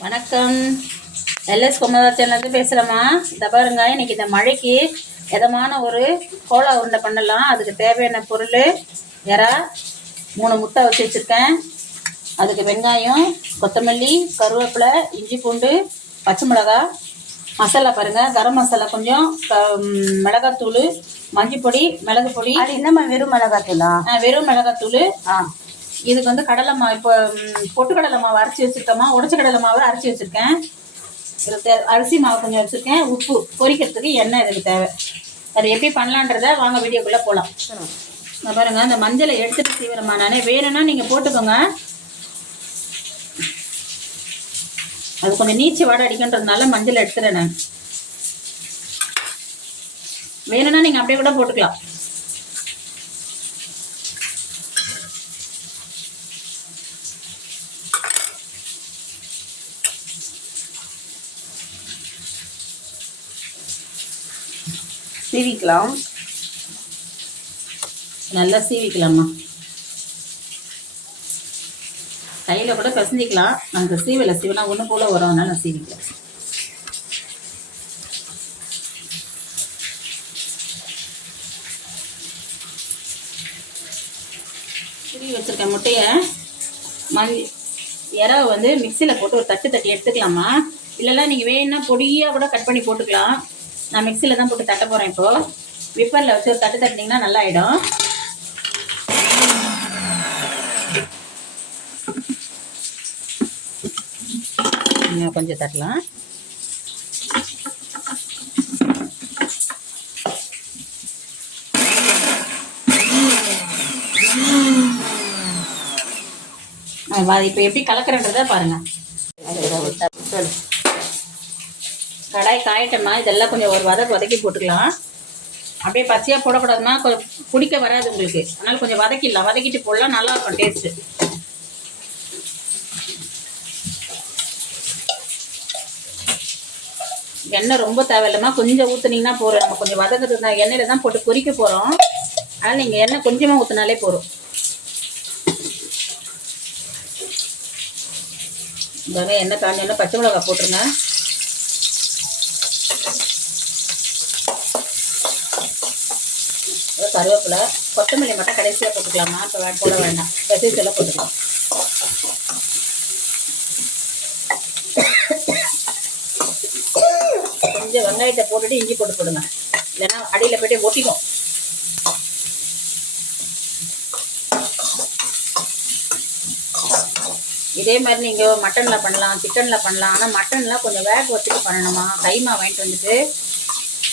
வணக்கம். எல்எஸ் குமரா சேனல்லேருந்து பேசுகிறேம்மா இந்த பாருங்க இன்னைக்கு இந்த மழைக்கு இதமான ஒரு கோலா உருண்டை பண்ணலாம். அதுக்கு தேவையான பொருள் எறா மூணு முட்டை வச்சு வச்சுருக்கேன். அதுக்கு வெங்காயம் கொத்தமல்லி கருவேப்பிலை இஞ்சி பூண்டு பச்சை மிளகா மசாலா பாருங்கள் கரம் மசாலா கொஞ்சம் க மிளகாத்தூள் மஞ்சள் பொடி மிளகு பொடி அது என்னம்மா வெறும் மிளகாத்தூளா? ஆ, வெறும் மிளகாத்தூள். ஆ. இதுக்கு வந்து கடலை மாவு இப்போ பொட்டு பொட்டுக்கடலை மாவு அரைச்சி வச்சுருக்கோமா? உடச்ச கடலை மாவு அரைச்சி வச்சுருக்கேன். இது தே- அரிசி மாவு கொஞ்சம் வச்சுருக்கேன். உப்பு பொரிக்கிறதுக்கு எண்ணெய் இதுக்கு தேவை. அது எப்படி பண்ணலான்றத வாங்க வீடியோக்குள்ளே போகலாம் இந்த பாருங்க இந்த மஞ்சளை எடுத்துகிட்டு தீவிரமா நானே வேணும்னா நீங்கள் போட்டுக்கோங்க. அது கொஞ்சம் நீச்சி வாடை அடிக்கின்றதுனால மஞ்சள் எடுத்துகிறேன் நான். வேணும்னா நீங்கள் அப்படியே கூட போட்டுக்கலாம். சீவிக்கலாம். நல்லா சீவிக்கலாம்மா. கையில் கூட பிசைஞ்சிக்கலாம். அந்த சீவலை சீவனா ஒன்று போல் வரும். அதனால் நான் சீவிக்கலாம் சீவி வச்சுருக்கேன் முட்டையை. மண் இறாவை வந்து மிக்சியில் போட்டு ஒரு தட்டு தட்டி எடுத்துக்கலாமா? இல்லைன்னா நீங்கள் வேணும்னா பொடியாக கூட கட் பண்ணி போட்டுக்கலாம். நான் மிக்சியில் தான் போட்டு தட்ட போகிறேன் இப்போது விப்பரில் வச்சு ஒரு தட்டு தட்டினீங்கன்னா நல்லா ஆகிடும் இன்னும் கொஞ்சம் தட்டலாம். இப்போ எப்படி கலக்கிறன்றத பாருங்க. சொல்லு கடாய் காயட்டம்மா இதெல்லாம் கொஞ்சம் ஒரு வதக்கு வதக்கி போட்டுக்கலாம். அப்படியே பச்சையாக போடக்கூடாதுன்னா கொஞ்சம் பிடிக்க வராது உங்களுக்கு. அதனால் கொஞ்சம் வதக்கிடலாம். வதக்கிட்டு போடலாம். நல்லா இருக்கும் டேஸ்ட்டு எண்ணெய் ரொம்ப தேவையில்லைம்மா. கொஞ்சம் ஊற்றுனீங்கன்னா போதும். நம்ம கொஞ்சம் வதக்கிறது தான். எண்ணெயில் தான் போட்டு பொறிக்க போகிறோம் அதனால் நீங்கள் எண்ணெய் கொஞ்சமாக ஊற்றினாலே போதும். இதாங்க எண்ணெய் காஞ்சோன்னா பச்சை மிளகாய் போட்டுருங்க. கருவேப்பிலை கொத்தமல்லி மட்டும் கடைசியாக போட்டுக்கலாமா? இப்போ வே போட வேண்டாம். பெசைஸ் எல்லாம் போட்டுக்கலாம். கொஞ்சம் வெங்காயத்தை போட்டுட்டு இஞ்சி போட்டு போடுங்க. இல்லைன்னா அடியில் போய்ட்டு ஒட்டிக்கும். இதே மாதிரி நீங்கள் மட்டனில் பண்ணலாம் சிக்கனில் பண்ணலாம். ஆனால் மட்டன்லாம் கொஞ்சம் வேக வச்சுட்டு பண்ணணுமா? கைமா வாங்கிட்டு வந்துட்டு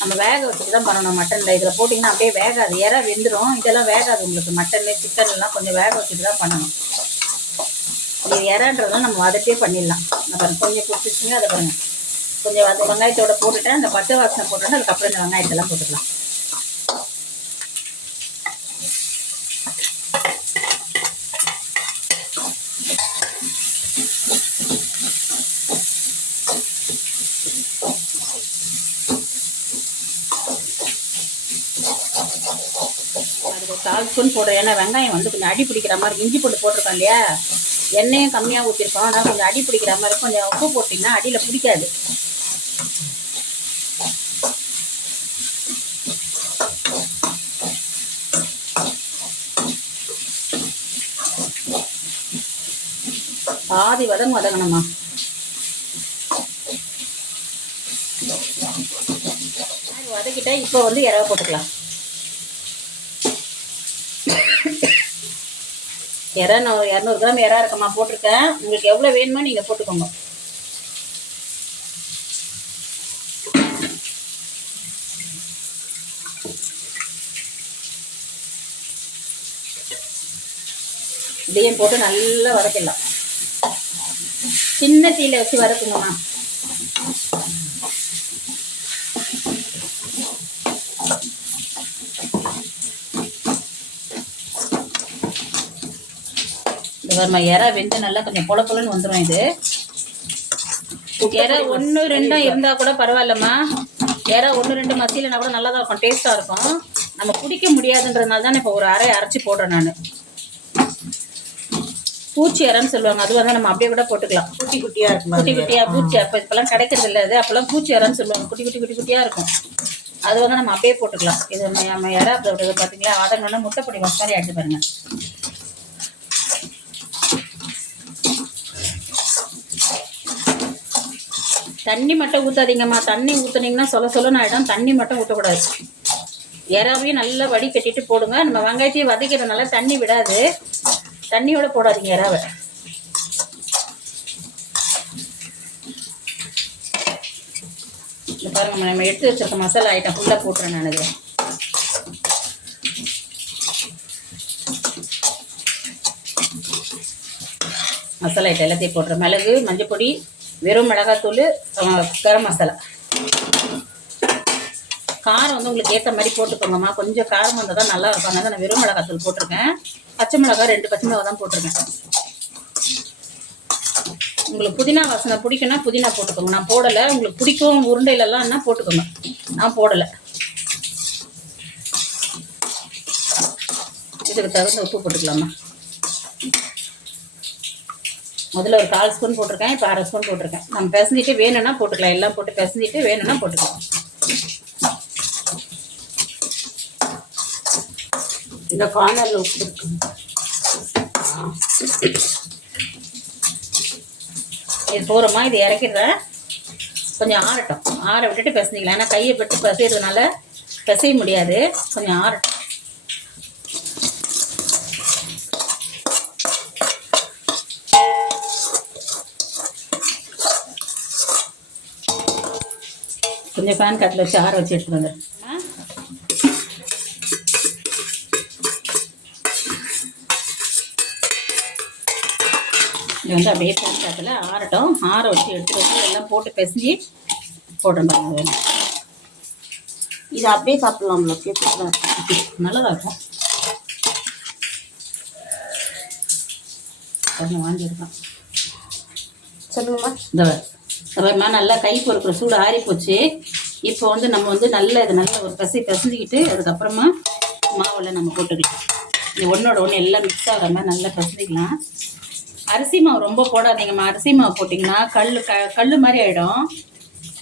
நம்ம வேக வச்சுட்டு தான் பண்ணணும் மட்டனில் இதில் போட்டிங்கன்னா அப்படியே வேகாது இற வெந்துடும் இதெல்லாம் வேகாது உங்களுக்கு மட்டனு சிக்கன்லாம் கொஞ்சம் வேக வச்சுட்டு தான் பண்ணணும். இது இறன்றதுலாம் நம்ம வதட்டே பண்ணிடலாம். அப்புறம் கொஞ்சம் கொடுத்துச்சுங்க அதை பாருங்கள் கொஞ்சம் அது வெங்காயத்தோட போட்டுட்டேன் அந்த பச்சை வாசனை போட்டுட்டு அதுக்கப்புறம் இந்த வெங்காயத்தெல்லாம் போட்டுக்கலாம் அதுக்கு ஒரு கால் ஸ்பூன் ஏன்னா வெங்காயம் வந்து கொஞ்சம் அடி பிடிக்கிற மாதிரி இஞ்சி போட்டு போட்டிருக்கோம் இல்லையா? எண்ணெயும் கம்மியாக ஊற்றிருக்கோம் ஆனால் கொஞ்சம் அடி பிடிக்கிற மாதிரி இருக்கும். கொஞ்சம் உப்பு போட்டிங்கன்னா அடியில் பிடிக்காது. பாதி வதங்க வதங்கணுமா? வதக்கிட்டேன் இப்போ வந்து இறவை போட்டுக்கலாம். இறா நான் இரநூறு கிராம் இறா இருக்கம்மா போட்டிருக்கேன். உங்களுக்கு எவ்வளோ வேணுமோ நீங்கள் போட்டுக்கோங்க. இதையும் போட்டு நல்லா வதக்கிடலாம். சின்ன தீயில வச்சு வதக்குங்கம்மா. வருமா இறா வெந்து நல்லா கொஞ்சம் பொல பொலன்னு வந்துடும் இது. இறா ஒன்று ரெண்டும் இருந்தால் கூட பரவாயில்லம்மா. இறா ஒன்று ரெண்டு மசியலைனா கூட நல்லா தான் இருக்கும் டேஸ்ட்டாக இருக்கும். நம்ம குடிக்க முடியாதுன்றதுனால தான் இப்போ ஒரு அரை அரைச்சி போடுறேன் நான். பூச்சி இறன்னு சொல்லுவாங்க அது வந்து நம்ம அப்படியே கூட போட்டுக்கலாம். குட்டி குட்டியா இருக்கும் குட்டி குட்டியா பூச்சி அப்போ இப்போல்லாம் கிடைக்கிறது இல்லை அது. அப்போல்லாம் பூச்சி இறன்னு சொல்லுவாங்க குட்டி குட்டி குட்டி குட்டியாக இருக்கும். அது வந்து நம்ம அப்படியே போட்டுக்கலாம். இது நம்ம இறா பார்த்தீங்களா வதங்கணும்னா முட்டைப்பொடி மசாலா எடுத்து பாருங்க. தண்ணி மட்டும் ஊற்றாதீங்கம்மா தண்ணி ஊற்றுனீங்கன்னா சொல்ல சொல்ல ஆகிடும் தண்ணி மட்டும் ஊற்றக்கூடாது இறாவையும் நல்லா வடி கட்டிட்டு போடுங்க. நம்ம வெங்காயத்தையும் வதக்கிறதுனால தண்ணி விடாது. தண்ணியோட போடாதீங்க இறாவை இந்த பாருங்க நம்ம எடுத்து வச்சிருக்க மசாலா ஐட்டம் ஃபுல்லாக போட்டுறேன் நான் இது. மசாலா ஐட்டம் எல்லாத்தையும் போட்டுறேன். மிளகு மஞ்சள் பொடி வெறும் மிளகாத்தூள் கரம் மசாலா. காரம் வந்து உங்களுக்கு ஏற்ற மாதிரி போட்டுக்கோங்கம்மா. கொஞ்சம் காரம் வந்தால் தான் நல்லா இருக்கும் அதனால் நான் வெறும் மிளகாத்தூள் போட்டிருக்கேன். பச்சை மிளகா ரெண்டு பச்சை மிளகா தான் போட்டிருக்கேன். உங்களுக்கு புதினா வாசனை பிடிக்கும்னா புதினா போட்டுக்கோங்க. நான் போடலை. உங்களுக்கு பிடிக்கும் உருண்டையிலலாம்னா போட்டுக்கோங்க. நான் போடலை. இதுக்கு தகுந்த உப்பு போட்டுக்கலாமா? முதல்ல ஒரு கால் ஸ்பூன் போட்டிருக்கேன் இப்போ அரை ஸ்பூன் போட்டிருக்கேன். நம்ம பிசைஞ்சிட்டு வேணும்னா போட்டுக்கலாம். எல்லாம் போட்டு பிசைஞ்சிட்டு வேணும்னா போட்டுக்கலாம். இந்த கார்னரில் உப்பு இருக்கு. இது போகிறோமா இது இறக்கிடுறேன். கொஞ்சம் ஆறட்டும். ஆற விட்டுட்டு பிசைஞ்சிக்கலாம் ஏன்னா கையை பட்டு பசையிறதுனால பிசைய முடியாது. கொஞ்சம் ஆறட்டும். கொஞ்சம் ஃபேன் காட்டில் வச்சு ஆற வச்சு எடுத்துட்டு வந்துடுறேன் இது வந்து அப்படியே ஃபேன் காட்டில் ஆறட்டும். ஆற வச்சு எடுத்துட்டு வந்து எல்லாம் போட்டு பிசைஞ்சு போடுறேன் பாருங்க இது அப்படியே சாப்பிடலாம். நல்லதாக இருக்கும். கொஞ்சம் வாங்கியிருக்கான் சொல்லுங்கம்மா. இந்த நல்லா கை பொறுக்கிற சூடு ஆறி போச்சு இப்போ வந்து நம்ம வந்து நல்ல இது நல்ல ஒரு பசி பிசைஞ்சிக்கிட்டு அதுக்கப்புறமா மாவில் நம்ம போட்டுக்கலாம். இது ஒன்றோட ஒன்று எல்லாம் மிக்ஸ் ஆகிற மாதிரி நல்லா பிசைஞ்சிக்கலாம். அரிசி மாவு ரொம்ப போடாதீங்கம்மா அரிசி மாவு போட்டிங்கன்னா கல் க கல் மாதிரி ஆகிடும்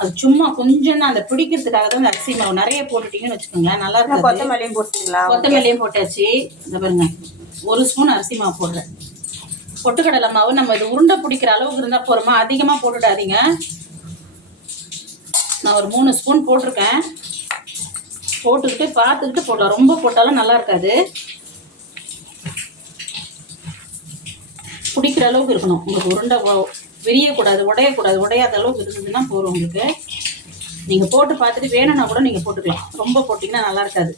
அது சும்மா கொஞ்சம் அந்த பிடிக்கிறதுக்காக தான் அந்த அரிசி மாவு நிறைய போட்டுட்டீங்கன்னு வச்சுக்கோங்களேன். நல்லா இருக்காது. கொத்தமல்லியும் போட்டீங்களா? கொத்தமல்லியும் போட்டாச்சு. இந்த பாருங்க. ஒரு ஸ்பூன் அரிசி மாவு போடுறேன். பொட்டுக்கடலை மாவு நம்ம இது உருண்டை பிடிக்கிற அளவுக்கு இருந்தால் போகிறோமா அதிகமாக போட்டுடாதீங்க. நான் ஒரு மூணு ஸ்பூன் போட்டிருக்கேன். போட்டுக்கிட்டு பார்த்துக்கிட்டு போடலாம். ரொம்ப போட்டாலும் நல்லா இருக்காது. பிடிக்கிற அளவுக்கு இருக்கணும். உங்களுக்கு உருண்டை விரியக்கூடாது உடையக்கூடாது உடையாத அளவுக்கு இருந்ததுன்னா போதும் உங்களுக்கு. நீங்கள் போட்டு பார்த்துட்டு வேணும்னா கூட நீங்கள் போட்டுக்கலாம். ரொம்ப போட்டிங்கன்னா நல்லா இருக்காது.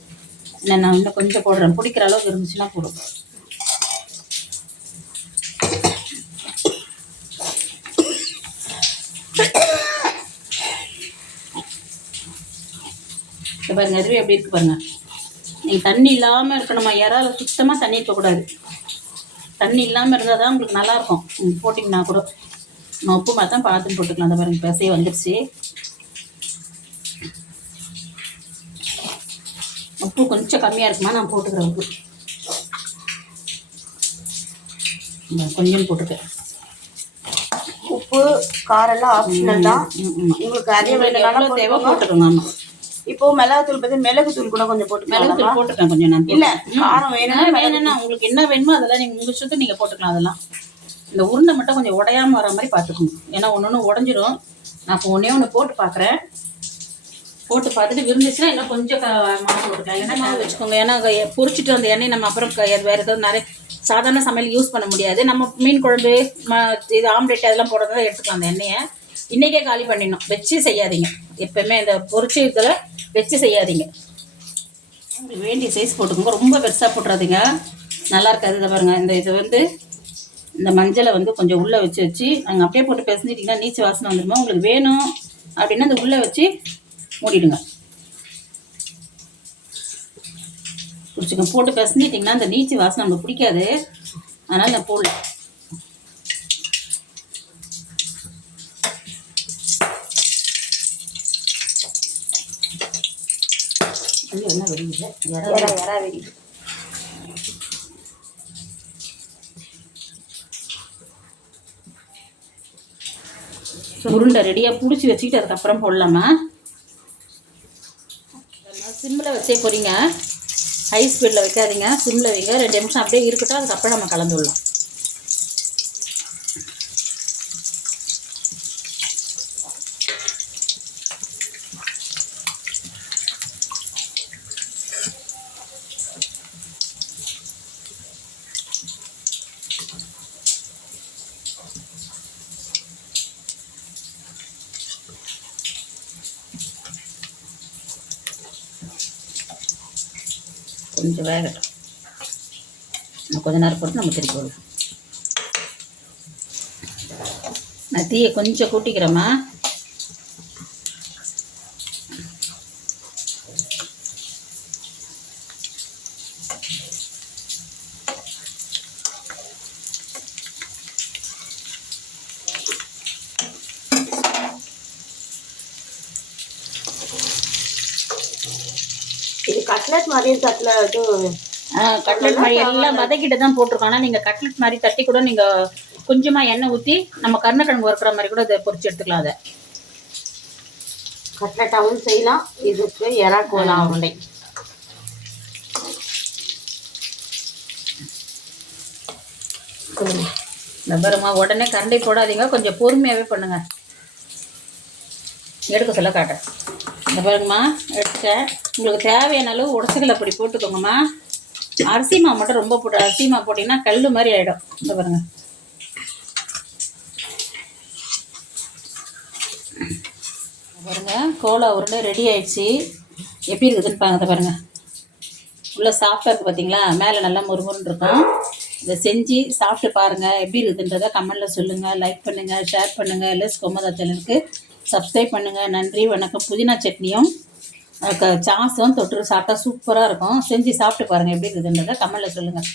நான் இன்னும் கொஞ்சம் போடுறேன். பிடிக்கிற அளவுக்கு இருந்துச்சுன்னா போடும் இப்போ பாருங்க அதுவே எப்படி இருக்கு பாருங்க. நீங்கள் தண்ணி இல்லாமல் இருக்கணுமா இறால சுத்தமாக தண்ணி இருக்கக்கூடாது தண்ணி இல்லாமல் இருந்தால் தான் உங்களுக்கு நல்லாயிருக்கும் போட்டிங்கன்னா கூட. நான் உப்பு மாதிரி தான் பார்த்துன்னு போட்டுக்கலாம். அந்த பாருங்க பசையே வந்துடுச்சு உப்பு கொஞ்சம் கம்மியாக இருக்குமா நான் போட்டுக்கிறேன் உப்பு. கொஞ்சம் போட்டுக்கிறேன் உப்பு காரம் எல்லாம் ஆப்ஷனல் தான். உங்களுக்கு அதே வேணும்னாலும் தேவை ஆமாம் இப்போ மிளகாத்தூள் பத்தி மிளகு தூள் கூட கொஞ்சம் போட்டு மிளகுத்தூள் போட்டுக்கேன் கொஞ்சம் நான் இல்ல. காரம். வேணும்னா வேணும்னா உங்களுக்கு என்ன வேணுமோ அதெல்லாம் உங்கள் இஷ்டத்துக்கு நீங்கள் போட்டுக்கலாம் அதெல்லாம். இந்த உருண்டை மட்டும் கொஞ்சம் உடையாம வர மாதிரி பார்த்துக்கோங்க. ஏன்னா ஒன்று ஒன்று உடஞ்சிரும். நான் இப்போ ஒன்றே ஒன்று போட்டு பார்க்குறேன். போட்டு பார்த்துட்டு விருந்துச்சுன்னா இன்னும் கொஞ்சம் மாவு போட்டுக்கலாம். இல்லைன்னா மாவு வச்சுக்கோங்க ஏன்னா பொரிச்சிட்டு அந்த எண்ணெய் நம்ம அப்புறம் வேறு ஏதாவது நிறைய சாதாரண சமையல் யூஸ் பண்ண முடியாது. நம்ம மீன் குழம்பு ம இது ஆம்லெட் அதெல்லாம் போடுறதா எடுத்துக்கலாம் அந்த எண்ணெயை. இன்றைக்கே காலி பண்ணிடணும். வச்சு செய்யாதீங்க. எப்பவுமே இந்த பொரிச்சு இதில் வச்சு செய்யாதீங்க. உங்களுக்கு வேண்டிய சைஸ் போட்டுக்கோங்க. ரொம்ப பெருசாக போட்டுறாதீங்க. நல்லா இருக்காது. இதை பாருங்கள் இந்த இது வந்து இந்த மஞ்சளை வந்து கொஞ்சம் உள்ளே வச்சு வச்சு நாங்கள் அப்படியே போட்டு பிசைஞ்சிட்டிங்கன்னா நீச்சு வாசனை வந்துடுமா உங்களுக்கு வேணும் அப்படின்னா இந்த உள்ளே வச்சு மூடிடுங்க. பிடிச்சிங்க போட்டு பிசைஞ்சிட்டிங்கன்னா அந்த நீச்சு வாசனை நம்மளுக்கு பிடிக்காது. அதனால் நான் போடல. என்ன வெடிக்குது இறா இறா உருண்டை ரெடியாக பிடிச்சி வச்சுக்கிட்டு அதுக்கப்புறம் போடலாமா? சிம்மில் வச்சே போகிறீங்க ஹை ஸ்பீடில் வைக்காதீங்க. சிம்மில் வைங்க. ரெண்டு நிமிஷம் அப்படியே இருக்கட்டும். அதுக்கப்புறம் நம்ம கலந்து விடலாம் கொஞ்சம் வேகட்டும் கொஞ்ச நேரம் போட்டு நம்ம திருப்பி விடலாம். நான் தீயை கொஞ்சம் கூட்டிக்கிறேம்மா. கட்லட் மாதிரியே தட்டில் இது கட்லெட் மாதிரி எல்லாம் வதக்கிட்டு தான் போட்டிருக்கோம் ஆனால் நீங்கள் கட்லெட் மாதிரி தட்டி கூட நீங்கள் கொஞ்சமாக எண்ணெய் ஊற்றி நம்ம கருணக்கிழங்கு வறுக்கிற மாதிரி கூட இதை பொரிச்சு எடுத்துக்கலாம் அதை. கட்லட்டாகவும் செய்யலாம். இதுக்கு எறா கோலா உருண்டை. சொல்லுங்க. இந்த பாருமா உடனே கரண்டி போடாதீங்க. கொஞ்சம் பொறுமையாகவே பண்ணுங்க. எடுக்க சொல்ல காட்டுறேன். இந்த பாருங்கம்மா எடுத்துட்டேன். உங்களுக்கு தேவையான அளவு உடச்சிக்கல அப்படி போட்டுக்கோங்கம்மா. அரிசி மாவு மட்டும் ரொம்ப போட்டு அரிசி மாவு போட்டிங்கன்னா கல் மாதிரி ஆகிடும் இந்த பாருங்க. பாருங்க கோலா உருண்டை ரெடி ஆயிடுச்சு. எப்படி இருக்குதுன்னு பாருங்க பாருங்க. உள்ள சாஃப்டாக இருக்குது பார்த்தீங்களா மேலே நல்லா முறுமுறுன்னு இருக்கும். இதை செஞ்சு சாப்பிட்டு பாருங்கள் எப்படி இருக்குதுன்றதை கமெண்டில் சொல்லுங்கள் லைக் பண்ணுங்கள் ஷேர் பண்ணுங்கள் எல்எஸ் கோமதா சேனலுக்கு சப்ஸ்கிரைப் பண்ணுங்கள் நன்றி வணக்கம். புதினா சட்னியும் சாஸும் தொட்டு சாப்பிட்டா சூப்பராக இருக்கும். செஞ்சு சாப்பிட்டு பாருங்கள் எப்படி இருக்குதுன்றதை கமெண்டில் சொல்லுங்கள்